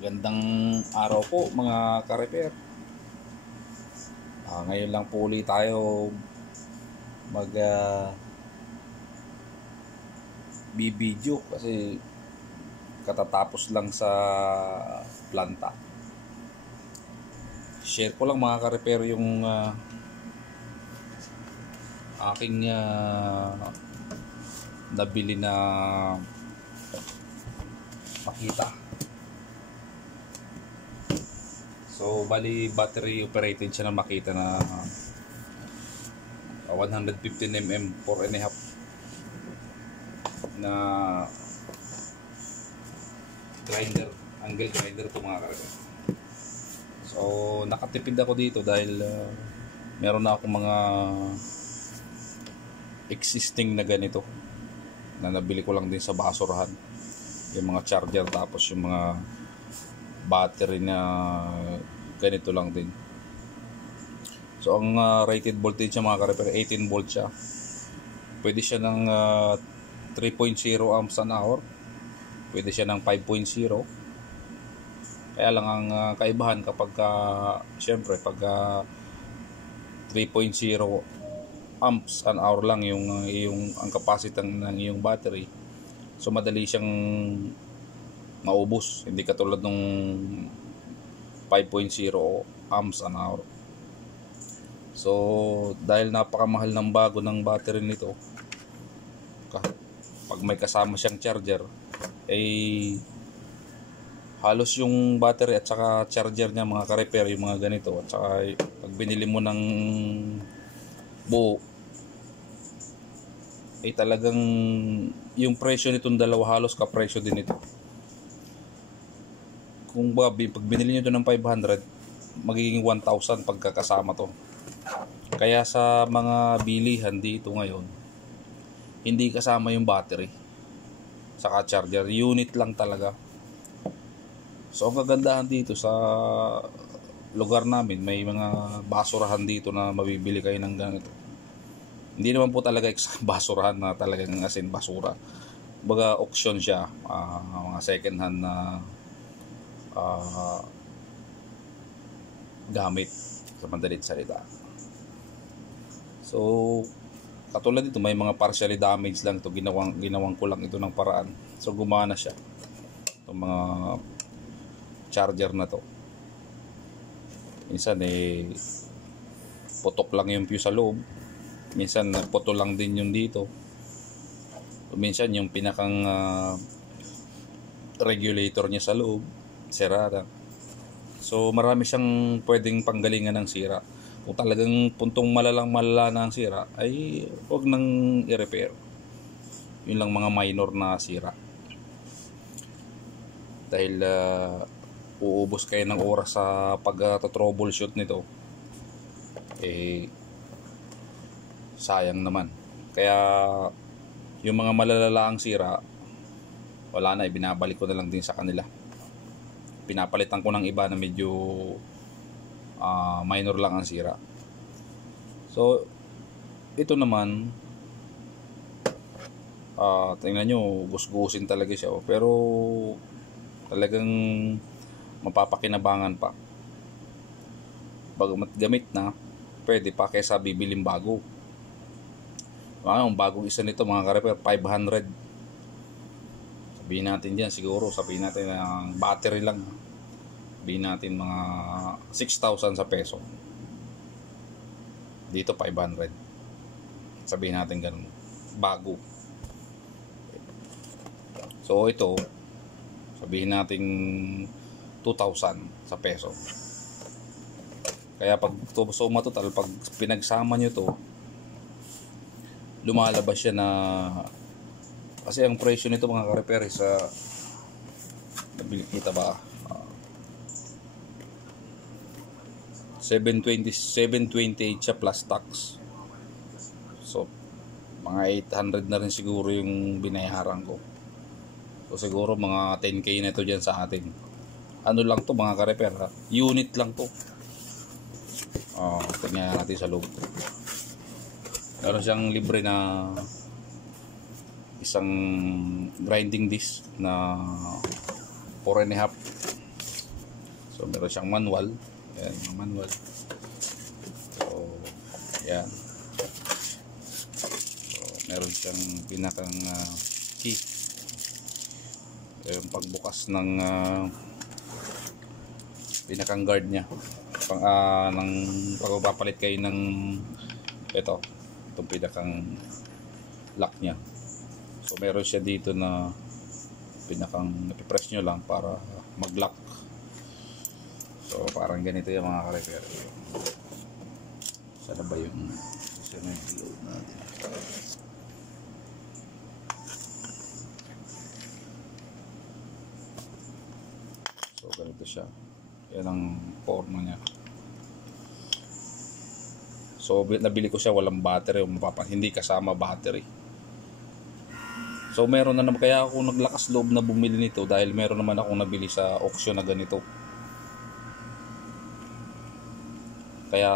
Magandang araw po mga ka-repair. Ngayon lang po ulit tayo mag bibidyo kasi katatapos lang sa planta. Share ko lang mga ka-repair yung aking nabili na Makita. So, bali battery operated siya na Makita na 115mm 4.5 na grinder, angle grinder ito mga karga. So, nakatipid ako dito dahil meron na akong mga existing na ganito na nabili ko lang din sa basurahan, yung mga charger tapos yung mga battery na ganito lang din. So ang rated voltage niya mga ka-repair 18 volt siya. Pwede siya ng 3.0 amps an hour, pwede siya ng 5.0. Kaya lang ang kaibahan kapag syempre pag 3.0 amps an hour lang yung ang capacity ng iyong battery, so madali siyang maubos, hindi katulad nung 5.0 amps an hour. So dahil napakamahal ng bago ng battery nito, pag may kasama siyang charger ay halos yung battery at saka charger niya mga ka-repair, yung mga ganito, at saka pag binili mo ng buo ay talagang yung presyo nitong dalawa halos kapresyo din ito. Kung pag binili nyo ito ng 500, magiging 1,000 pagkakasama to. Kaya sa mga bilihan dito ngayon, hindi kasama yung battery saka charger, unit lang talaga. So ang kagandahan dito sa lugar namin, may mga basurahan dito na mabibili kayo ng ganito. Hindi naman po talaga basurahan na talagang asin basura. Baga auction siya, mga second hand na gamit sa madalit salita. So katulad dito may mga partially damaged lang ito, ginawang ko lang ito ng paraan. So gumana siya itong mga charger na to. Minsan putok lang yung fuse sa loob, minsan puto lang din yung dito, minsan yung pinakang regulator niya sa loob sirada. So marami siyang pwedeng panggalingan ng sira. Kung talagang puntong malala na ang sira, ay huwag nang i-repair. Yun lang mga minor na sira, dahil uubos kayo ng oras sa pag-troubleshoot nito, sayang naman. Kaya yung mga malalala ang sira, wala na, ibinabalik ko na lang din sa kanila. Pinapalitan ko ng iba na medyo minor lang ang sira. So ito naman, tingnan nyo, gusgusin talaga siya, pero talagang mapapakinabangan pa. Bagamat gamit na, pwede pa kaysa bibiling bago. Ang bagong isa nito mga ka-repair 500. Sabihin natin dyan, siguro sabihin natin ang battery lang, sabihin natin mga 6,000 sa peso. Dito 500, sabihin natin ganun, bago. So ito, sabihin natin 2,000 sa peso. Kaya pag suma total, pag pinagsama nyo to, lumalabas siya na, kasi ang presyo nito mga ka-repair sa nabili kita ba, 728 siya plus tax. So mga 800 na rin siguro yung binayaran ko. So siguro mga 10k na ito dyan sa atin. Ano lang to mga ka-repair, unit lang to. Tingnan natin sa loob. Meron siyang libre na isang grinding disc na 4.5 So meron siyang manual. Ayan, mga manual. So ayan. So meron siyang pinakang key. Yung pagbukas ng pinakang guard niya. Ng pagpapalit kayo ng itong pinakang lock niya. So meron siya dito na pinakang ipipress nyo lang para mag-lock. So parang ganito yung mga ka-repair. Sana ba yung load natin? So ganito siya. Yan ang forma niya. So nabili ko siya walang battery, hindi kasama battery. So meron na naman, kaya ako naglakas loob na bumili nito dahil meron naman akong nabili sa auction na ganito. Kaya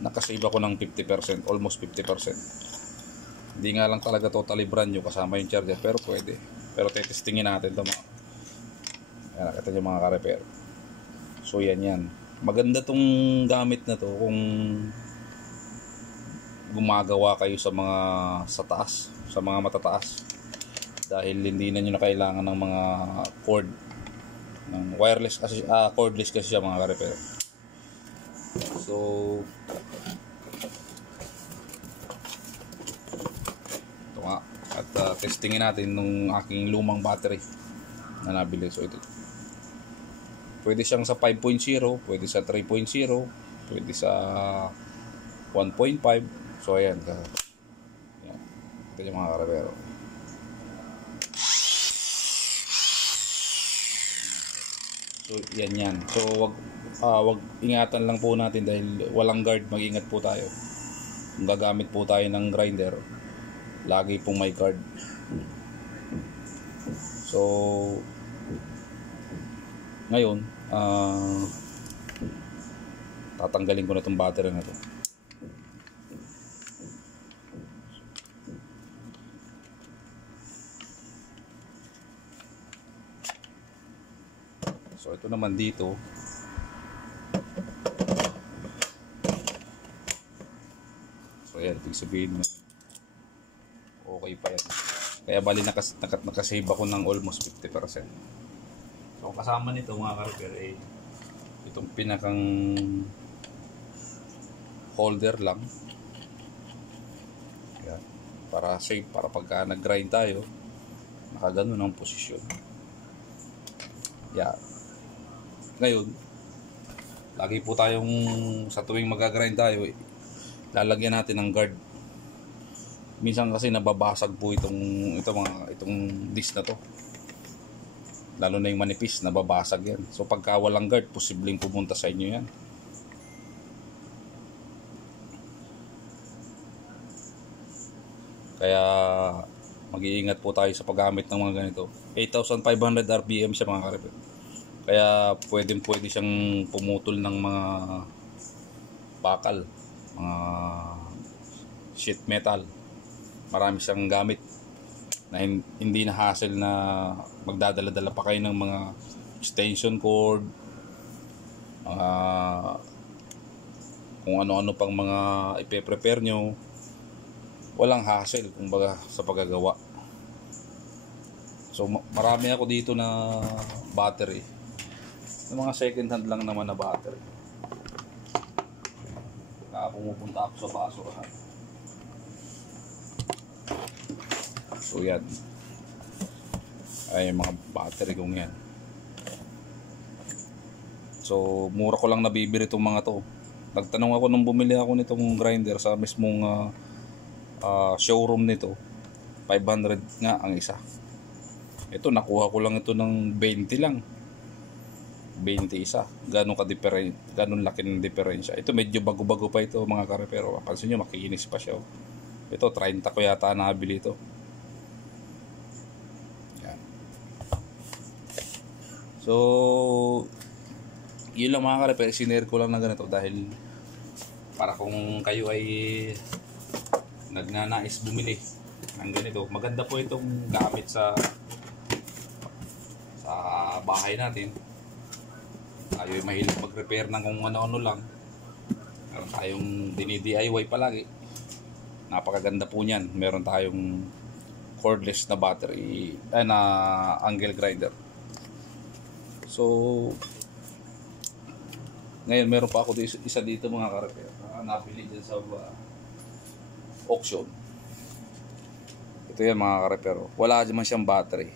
nakasave ako ng 50%, almost 50%. Hindi nga lang talaga totally brand new kasama yung charger, pero pwede. Pero tetestingin natin ito mga. Ayan, nakita nyo mga ka-repair. So yan. Maganda tong gamit na to kung gumagawa kayo sa mga taas, sa mga matataas, dahil hindi na nyo na kailangan ng mga cord, ng wireless kasi cordless kasi siya mga ka-repair. So ito nga, at testingin natin nung aking lumang battery na nabili. So ito, pwede siyang sa 5.0, pwede sa 3.0, pwede sa 1.5. So ayan, ito yung mga ka-repair. So yan. So wag ingatan lang po natin dahil walang guard, mag-ingat po tayo. Kung gagamit po tayo ng grinder, lagi pong may guard. So ngayon, tatanggalin ko na itong battery na to. So ito naman dito, so ayan, ibig sabihin mo okay pa yan. Kaya bali nakasave ako ng almost 50%. So kasama nito mga ka-repair itong pinakang holder lang. Ayan, para safe, para pagka nag-grind tayo nakaganon ang posisyon. Yeah. Ngayon, lagi po tayong sa tuwing mag-grind tayo, lalagyan natin ng guard. Minsan kasi nababasag po itong disc na to. Lalo na yung manipis, nababasag yan. So pagka walang guard, posibleng pumunta sa inyo yan. Kaya mag-iingat po tayo sa paggamit ng mga ganito. 8,500 RPM siya mga ka-repair. Kaya pwede siyang pumutol ng mga bakal, mga sheet metal. Marami siyang gamit na hindi na hassle na magdadala-dala pa kayo ng mga extension cord, mga kung ano-ano pang mga ipe-prepare nyo. Walang hassle kumbaga sa paggagawa. So marami ako dito na battery. Yung mga second hand lang naman na battery. Kaya pumupunta ako sa basurahan. So yan. Ay mga battery kong yan. So mura ko lang nabibili itong mga to. Nagtanong ako nung bumili ako nitong grinder sa mismong showroom nito. 500 nga ang isa. Ito nakuha ko lang ito ng 20 lang. 20 isa. Ganun laki ng diferensya. Ito medyo bago-bago pa ito mga ka-repair. Pansin nyo, makikinis pa siya. Ito 30 ko yata nabili ito. Yan. So yun lang mga ka-repair. Sinare ko lang na ganito dahil para kung kayo ay nagnanais bumili ng ganito, maganda po itong gamit sa bahay natin. Tayo ay mahilig mag-repair ng kung ano-ano lang. Meron tayong dini-DIY palagi. Napakaganda po niyan. Meron tayong cordless na battery, na angle grinder. So, ngayon meron pa ako isa dito mga ka-repair. Nabili dyan sa auction. Ito yan mga ka-repair. Wala naman siyang battery.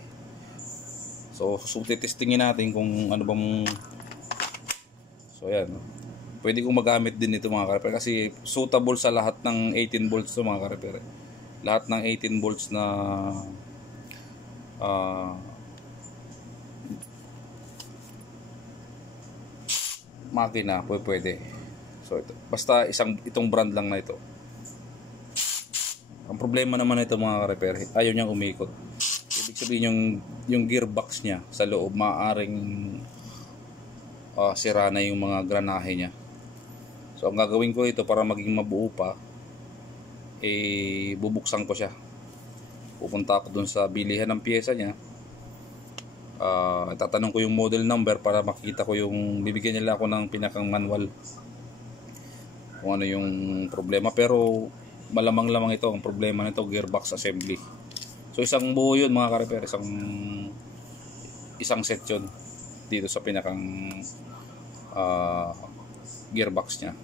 So titestingin natin kung ano bang. So yan. Pwede kong magamit din ito mga ka-repair kasi suitable sa lahat ng 18 volts to mga ka-repair. Lahat ng 18 volts na makina pwede. So ito. Basta itong brand lang na ito. Ang problema naman ito mga ka-repair, ayaw niyang umikot. Ibig sabihin yung gearbox niya sa loob maaring sira na yung mga granahe niya. So ang gagawin ko ito para maging mabuo pa, bubuksan ko siya. Pupunta ako dun sa bilihan ng pyesa niya. Tatanong ko yung model number para makita ko yung, bibigyan nila ako ng pinakang manual kung ano yung problema. Pero malamang-lamang ito, ang problema nito gearbox assembly. So isang buo yun mga ka-repair, isang set yun dito sa pinakang gearbox nya.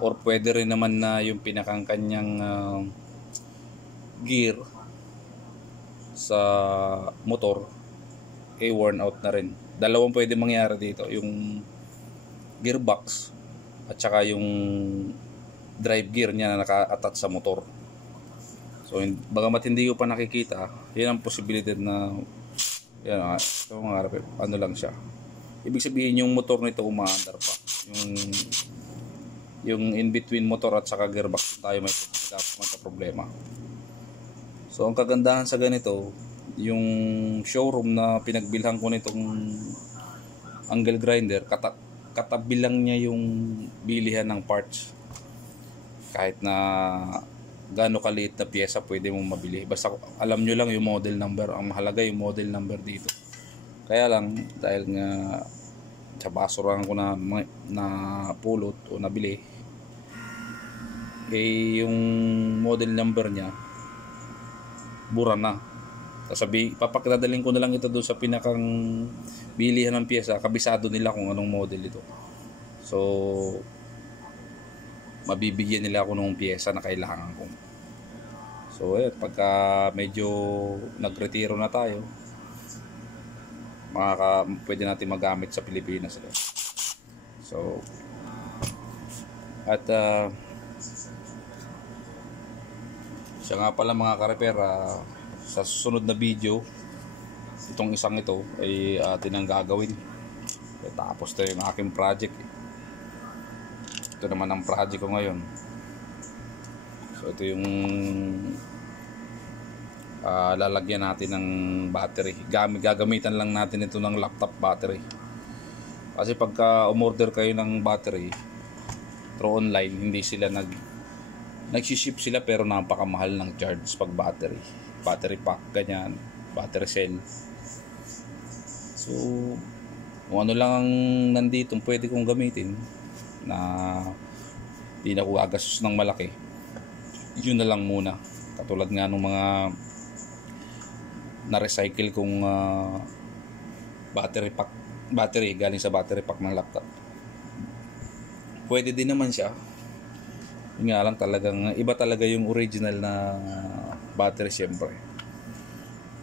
Or pwede rin naman na yung pinakang kanyang gear sa motor worn out na rin. Dalawang pwede mangyari dito, yung gearbox at saka yung drive gear niya na naka-attach sa motor. So bagamat hindi ko pa nakikita, yan ang posibilidad na yan, ito mga ka-repair, ano lang siya. Ibig sabihin yung motor nito umaandar pa. Yung in between motor at saka gearbox tayo may problema. So ang kagandahan sa ganito, yung showroom na pinagbilhan ko nitong angle grinder, katabi lang niya yung bilihan ng parts. Kahit na gaano kaliit na pyesa pwede mong mabili. Basta alam nyo lang yung model number. Ang mahalaga yung model number dito. Kaya lang, dahil nga sa basurahan ko na pulot o nabili, yung model number niya bura na. Papakadadaling ko na lang ito doon sa pinakang bilihan ng pyesa. Kabisado nila kung anong model ito. So mabibigyan nila ako ng pyesa na kailangan ko. So pagka medyo nagretiro na tayo, pwede natin magamit sa Pilipinas. So at siya nga pala mga ka-repair, sa susunod na video, itong isang ito ay atin ang gagawin. Tapos ito yung aking project. Ito naman ang project ko ngayon. So ito yung lalagyan natin ng battery. Gagamitan lang natin ito ng laptop battery. Kasi pagka umorder kayo ng battery through online, hindi sila nagsiship sila pero napakamahal ng charge pag battery pack, ganyan, battery cell. So kung ano lang ang nandito pwede kong gamitin na hindi na ko gagastos ng malaki, yun na lang muna. Katulad nga nung mga na-recycle kong battery galing sa battery pack ng laptop, pwede din naman siya. Yun nga lang, talagang iba talaga yung original na battery syempre.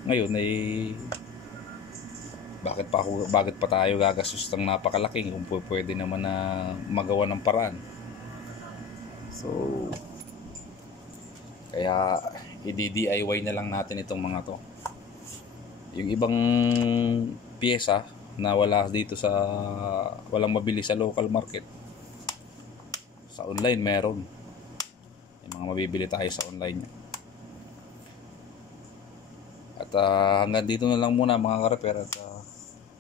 Ngayon bakit pa tayo gagastos ng napakalaking kung pwede naman na magawa ng paraan. So kaya i-DIY na lang natin itong mga to. Yung ibang pyesa na walang mabili sa local market, sa online meron. Yung mga mabibili tayo sa online. At hanggang dito na lang muna mga ka-repair. At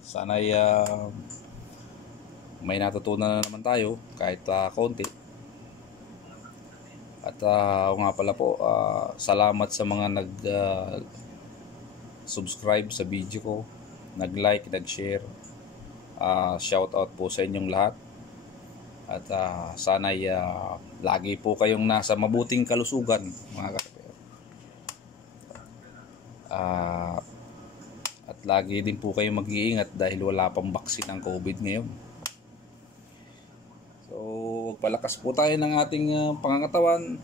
sana may natutunan na naman tayo kahit konti. At nga pala po, salamat sa mga subscribe sa video ko, nag-like, nag-share. Shout out po sa inyong lahat. At sana'y lagi po kayong nasa mabuting kalusugan, mga ka-repair. At lagi din po kayong mag-iingat dahil wala pang baksin ng COVID ngayon. So, palakas po tayo ng ating pangangatawan.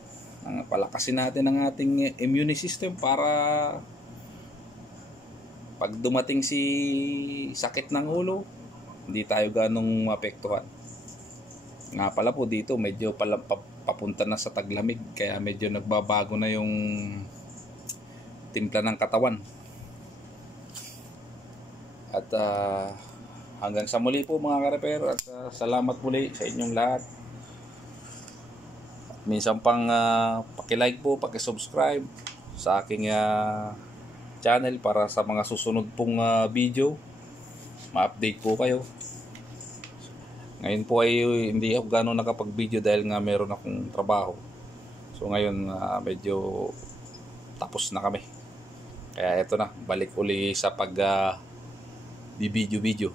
Palakasin natin ang ating immune system para pag dumating si sakit ng ulo, hindi tayo ganong maapektuhan. Nga pala po dito, medyo papunta na sa taglamig, kaya medyo nagbabago na yung timpla ng katawan. At hanggang sa muli po mga ka-repair, at salamat muli sa inyong lahat. At minsan pang paki-like po, paki-subscribe sa aking channel para sa mga susunod pong video, ma-update po kayo. Ngayon po ay hindi ako gano'n nakapag-video dahil nga meron akong trabaho. So ngayon medyo tapos na kami. Kaya eto na, balik uli sa pag video-video.